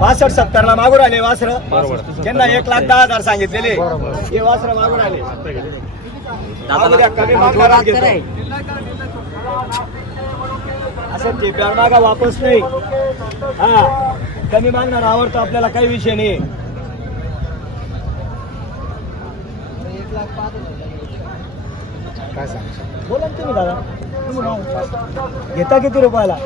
पासष्ट सत्तर ला मागून आले वासर. त्यांना एक लाख दहा हजार सांगितलेले. हे वासर मागून आले. कमी मागणारा. असं टेप्यावर मागा वापस नाही. हा कमी मागणार आवडतो आपल्याला काही विषय नाही. काय सांगू? बोला तुम्ही दादा. घेता किती रुपयाला?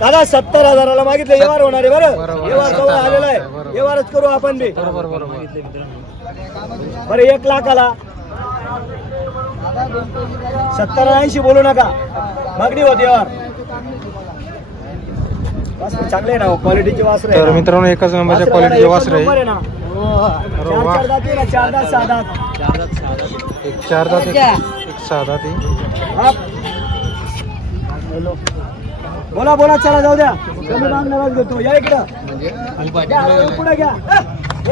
दादा सत्तर हजाराला मागितलं व्यवहार होणार आहे बरं. व्यवहार जवळ आलेला आहे. व्यवहारच करू आपण बी बरोबर बरोबर बरं एक लाखाला सत्तर ऐंशी बोलू नका मागणी होती व्यवहार चांगले ना क्वालिटीचे वासर तर मित्रांनो एकच नंबरच्या क्वालिटीचे वासर आहे ना चार. चार दाती ना चार दात सहा दात एक चार दात एक एक सहा दात. आप. बोला. बोला चला जाऊ द्या. कमी मागणारच घेतो. या इकडं. हळू पुढे घ्या.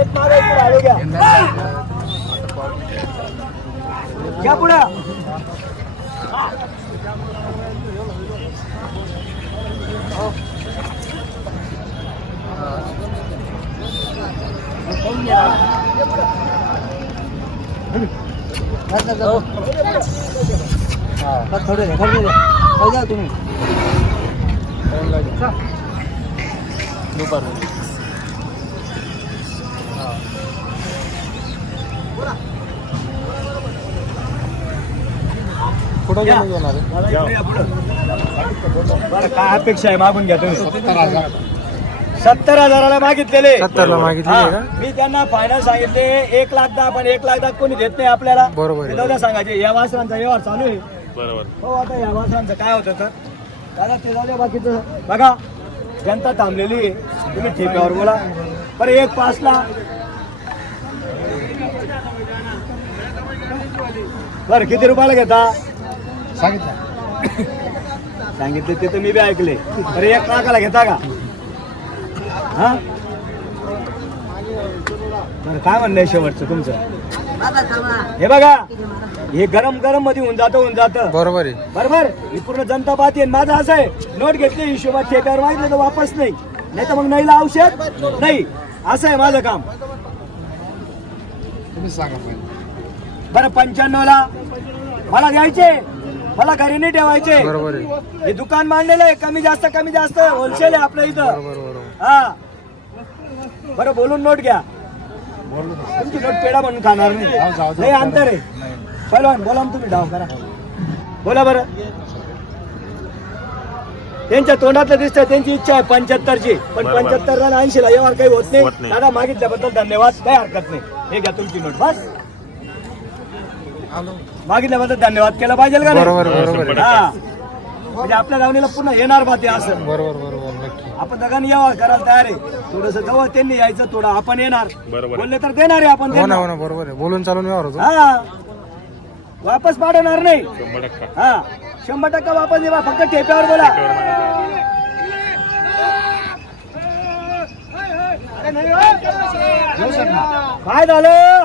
एक मागे घ्या. घ्या पुढे. थोडे थोडे तुम्ही. कुठं या. गेलं घेणार आहे? बरं काय अपेक्षा आहे मागून घ्या तुम्ही. सत्तर हजाराला मागितलेले. 70 ला मागितलेले हा. का? मी त्यांना फायनल सांगितले एक लाख दहा पण एक लाख दहा कोणी देत नाही आपल्याला. बरोबर द्या सांगायचे. या वासरांचा व्यवहार चालू आहे. बरोबर. हो आता या वासरांचं काय होतं तर? दादा ते जाऊ द्या बाकीचं बघा जनता थांबलेली आहे. तुम्ही ठेप्यावर बोला. बरं एक पाचला. बरं किती रुपयाला घेता? सांगितलं. सांगितले ते तर मी बी ऐकले. अरे एक लाखाला घेता का? हा? बरं काय म्हणणं आहे शेवटचं तुमचं? हे बघा हे गरम गरममध्ये होऊन जातं होऊन जातं. बरोबर आहे. बरोबर? ही पूर्ण जनता पाहते माझं असं आहे नोट घेतली हिशोबात ठेक्यावर मागितलं तर वापस नाही. नाही तर मग नाहीला औषध? नाही. असं आहे माझं काम. तुम्ही सांगा बरं पंच्याण्णव ला मला द्यायचे. मला घरी नाही ठेवायचे. बरोबर आहे. हे दुकान मांडलेलं आहे कमी जास्त कमी जास्त. होलसेल आहे आपल्या इथं. बरोबर बरोबर. हा. बरं बोलून नोट घ्या. तुमची नोट पेढा म्हणून खाणार नाही. नाही अंतर आहे. पहिलवान बोला तुम्ही डाव करा. बोला बरं. त्यांच्या तोंडातलं दिसतं त्यांची इच्छा आहे पंच्याहत्तरची. पण. पंच्याहत्तर ला ऐंशी ला व्यवहार काही होत नाही. दादा मागितल्याबद्दल धन्यवाद. काही हरकत नाही. हे घ्या तुमची नोट. बस. मागितल्याबद्दल धन्यवाद. केला पाहिजे का नाही? हा. म्हणजे आपल्या दावणीला पुन्हा येणार बा ते असं. बरोबर. आपण दोघांनी यावं करायला तयार आहे. थोडस जवळ त्यांनी यायचं थोडं आपण येणार. बरोबर. बोलले तर देणार आहे आपण हो ना त्यांना. हो ना बरोबर आहे. बोलून चालून व्यवहार होतो. हा. वापस पाठवणार नाही. शंभर टक्का. हा. शंभर टक्का वापस देवा फक्त ठेप्यावर बोला. काय झालं?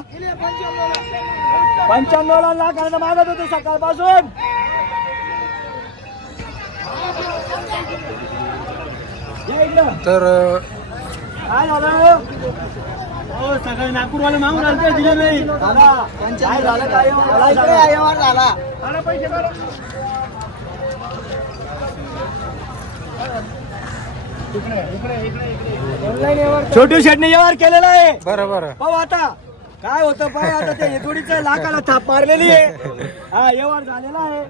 पंच्याण्णव ला लाखाला मागत होते सकाळपासून. तर अं, काय झालं? हो सगळे नागपूरवाले मागून आले दिले नाही. छोटू शेटने व्यवहार केलेला आहे. बरं बरं. पाहू आता. काय होतं पाय आता ते हेतोडीचं लाखाला थाप मारलेली आहे. हा व्यवहार झालेला आहे.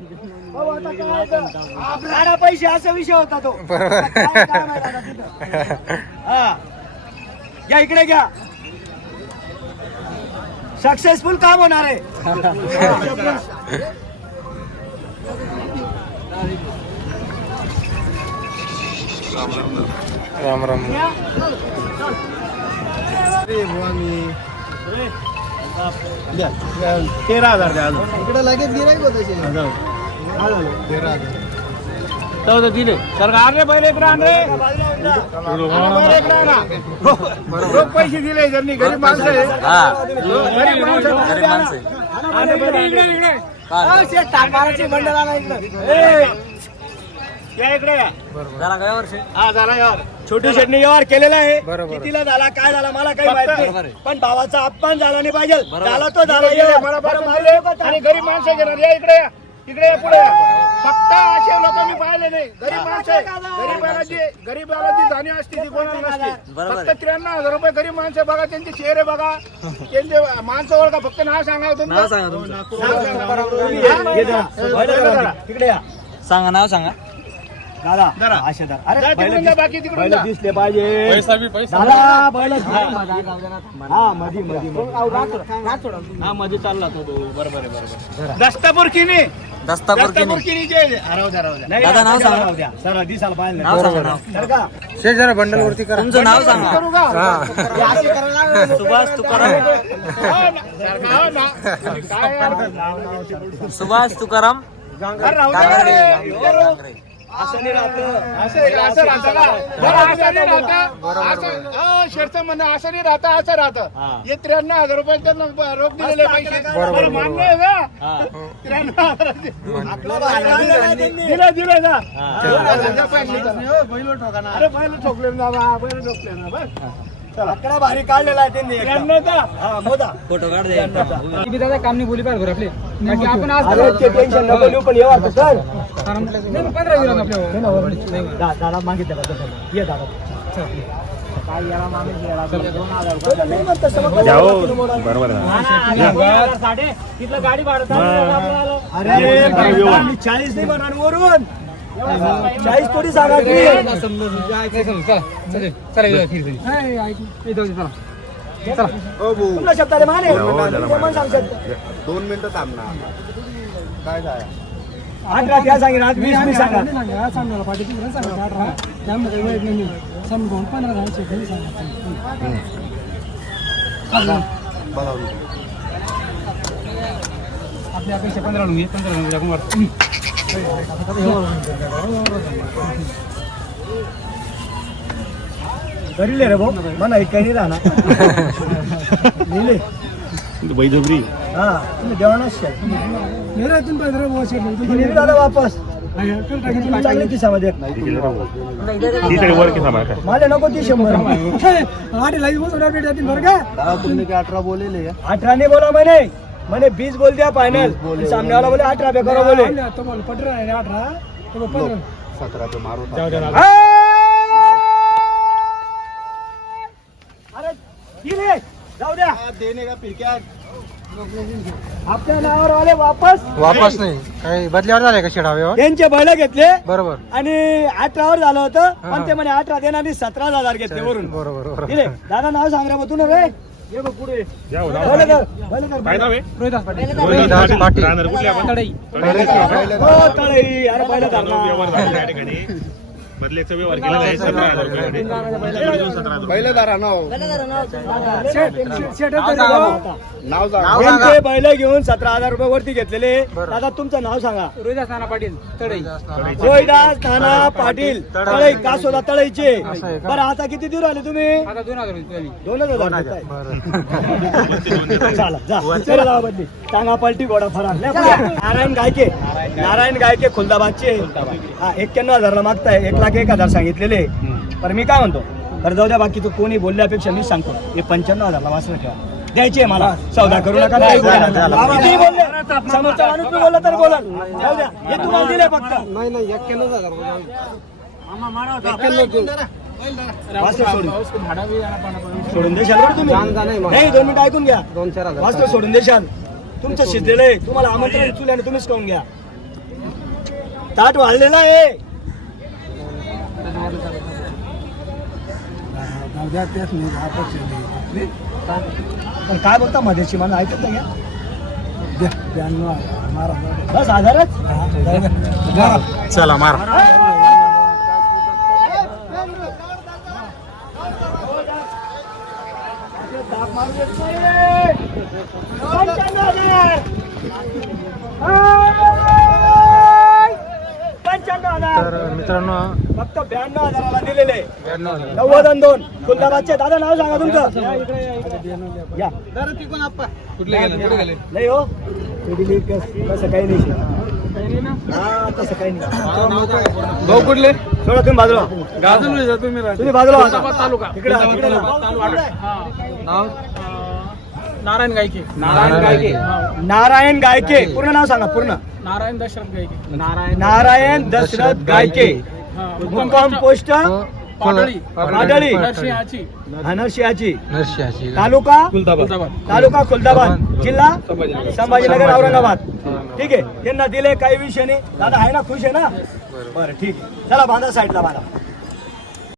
पाहू आता काय होतं. आपला पैसे असा विषय होता तो. बरोबर. काय तिथं. हा. या इकडे घ्या. सक्सेसफुल काम होणार आहे. राम राम. तेरा हजार द्या अजून. इकडे लगेच गिराईक होत असेल चौदा दिले. सरकार रे इकडे आण रे. पहिले इकडे आणा. रोख पैसे दिले जर नाही गरीब माणसं आहे. गरीब माणसं आहे. आणा पहिले इकडे. हा. ए, या इकडे या. जरा काय वर्षी हा झाला यार छोटू शेटणी व्यवहार केलेला आहे बरोबर. कितीला झाला काय झाला मला काही माहीत बरोबर नाही आहे. पण भावाचा अपमान झाला नाही पाहिजे. झाला तो झाला. मला बरं, बरं. आणि गरीब माणसं घेणार या इकडे या इकडे या पुढे या. फक्त असे लोक मी पाहिले नाही गरीब माणसं आहे. गरीबाला जी गरीबाला जी जाणी असते ती कोणाला नसते बरोबर फक्त त्र्याण्णव हजार रुपये गरीब माणसं बघा त्यांचे चेहरे बघा त्यांचे माणसं ओळखा फक्त नाव सांगा हो तुमचं नाव सांगा तुमचं नाव सांगा. तुम्ही जरा. जरा. तिकडे या सांगा नाव सांगा दादा जरा. असे धरा. जा अरे तिकडून बैलं जा, दिस- बाकी तिकडून बैलं जा. दिसले पाहिजे पैसा बी पैसा दादा बैल हा मधी मधी मधी. हा मधी चालला तो तो. बरोबर आहे बरोबर दस्तापूर किनी दस्तापूर दस्तापूर किनी किनीचे राहू द्या राहू द्या नाही, दादा, नाव सांगा. राहू द्या. सर दिसायला पाहिजे नाव सांगा. नाव का बंडल वरती करा तुमचं नाव सांगा हा सुभाष तुकाराम हो ना, हो ना. काय यार? सुभाष तुकाराम अरे राहू द्या गांगरे रे. गांगरे, गांगरे. असं नाही राहतं. असं असं राहतं. का बरं, असं नाही राहतं. असं शेरचं म्हणणं असं नाही राहतं असं हा. राहतं. हे. त्र्याण्णव हजार रुपये त्यांना ब- रोख दिलेले पैसे. बरं, मान्य आहे का हा. त्र्याण्णव हजार. दिलं दिलं जा हा. दोन हजारच्या पैसे दिले. अरे बैल ठोकले ना बा बैल ठोकले ना बस. आकडा भारी काढलेला आहे त्यांनी हा मोदा. फोटो काढ दे काम नाही बोली पाहिजे आपले. आपण आज टेन्शन नको लिहू पण येवा सर पंधरा विरोध आपल्या दादा मागितलं का? ये दादा. गाडी भाडं अरे चाळीस नाही म्हणा वरून. चाळीस थोडी सांगा की. तुमच्या शब्दाला माने. मन. सांगतात दोन मिनिटं थांब ना काय काय अठरा त्या सांगेन आज वीस मी सांगा. आपल्या अपेक्षा पंधरा घे पंधरा घे करीले रे भाऊ मला एक काही नाही राहणार लिहिले बैजबरी हा तुम्ही देवानाच मेरा तुम पंधरा वर्ष तुम्ही वापस तुम्ही चांगले खिसामध्ये माझे नको ती शंभर. आठ लाईव्ह बसून अपडेट जातील बरं का? तुम्ही अठरा बोलेले अठराने बोला म्हणे. म्हणे बीस बोल दिया फायनल सामने वाला बोले अठरा पे करो बोले. तो पंधरा सतरा पे मारू अरे! दिले जाऊ द्या. देणे का फिरक्या आपल्या नावावर आले वापस. वापस नाही. काही बदल्यावर झाले का शेड हवेवर त्यांचे बैल घेतले. बरोबर. आणि अठरावर झालं होतं. पण ते म्हणे अठरा देणार आणि सतरा हजार घेतले वरून. बरोबर दादा नाव सांग रे तू ना रे. ये धर, बैलं धर. रोहिदास पाटील. रोहिदास पाटील. तडई हो तळई. अरे बैलं धर ना. बदलेचा व्यवहार केला आहे सतरा हजार रुपये पहिलं दारा नाव नाव सांग. यांचे बैल घेऊन सतरा हजार रुपये वरती घेतलेले. दादा तुमचं नाव सांगा. रोहिदास नाना पाटील तडई रोहिदास नाना पाटील तळई. कासोदा तळईचे. असं आहे का? बरं आता किती दूर आले तुम्ही? आता दोन हजार रुपये झाली. दोनच हजार घेताय. चला जा. चला जावा बदली टांगा पलटी घोडा पुढे. नारायण गायके. नारायण गायके खुलदाबादचे हा एक्क्याण्णव हजारला मागताय. एक लाख एक हजार सांगितलेले. पण मी काय म्हणतो? तर जाऊ द्या बाकी तू कोणी बोलल्यापेक्षा मी सांगतो. हे पंच्याण्णव हजारला वाचलं ठेवा. द्यायचे मला. सौदा करू नका बोलले समोरचा माणूस मी बोलला तरी बोला जाऊ द्या. हे तुम्हाला दिले फक्त. नाही नाही एक्क्याण्णव हजार वाचलं सोडून. सोडून. देशाल बरं तुम्ही? नाही दोन मिनिटं ऐकून घ्या. दोन चार सोडून देशाल. तुमचं शिजलेलं आहे. तुम्हाला आमंत्रण चुल्याने तुम्हीच खाऊन घ्या. ताट वाढलेला आहे. पण काय बोलता मध्येची मला ऐकत नाही घ्या बस आधारच? चला मार. हजार तर मित्रांनो. फक्त ब्याण्णव हजाराला दिलेले. नव्वद आणि दोन. कुलदाबादचे दादा नाव सांगा तुमचं. या कुठले गेले? कुठे गेले? नाही हो. कस- कसं काही नाही. हा तसं काही नाही. भाऊ कुठले? सोडा तुम्ही बाजूला गाजून तुम्ही तुम्ही बाजूला तालुका. तिकडे व्हा. नारायण गायके. नारायण गायके. नारायण. गायके. पूर्ण नाव सांगा पूर्ण. नारायण दशरथ गायके. नारायण दशरथ गायके. मुक्काम पोस्ट पाडळी. पाडळी. नरसिंहाची. तालुका? खुलताबाद तालुका खुलदाबाद जिल्हा? संभाजीनगर. औरंगाबाद. ठीक आहे. त्यांना दिले काही विषय नाही. दादा आहे ना खुश आहे ना? बरं. ठीक आहे. चला बांधा साईडला बांधा.